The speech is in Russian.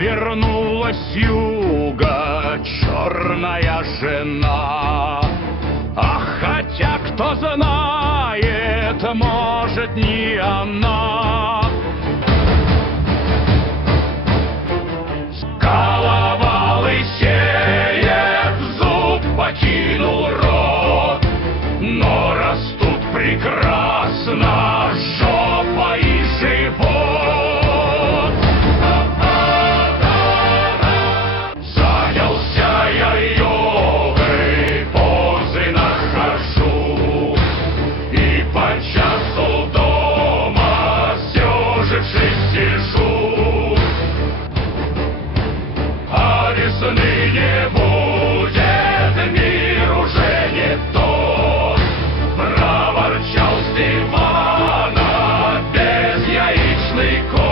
вернулась с юга черная жена. А хотя кто знает, может, не она. Скаловал и сеет, зуб покинул рот, но растут прекрасно жопа и живот. Занялся я йогой, позы нахожу, и по часу дома все же в 6 сижу. А весны не будет, мир уже не тот, проворчал с дивана безяичный кот.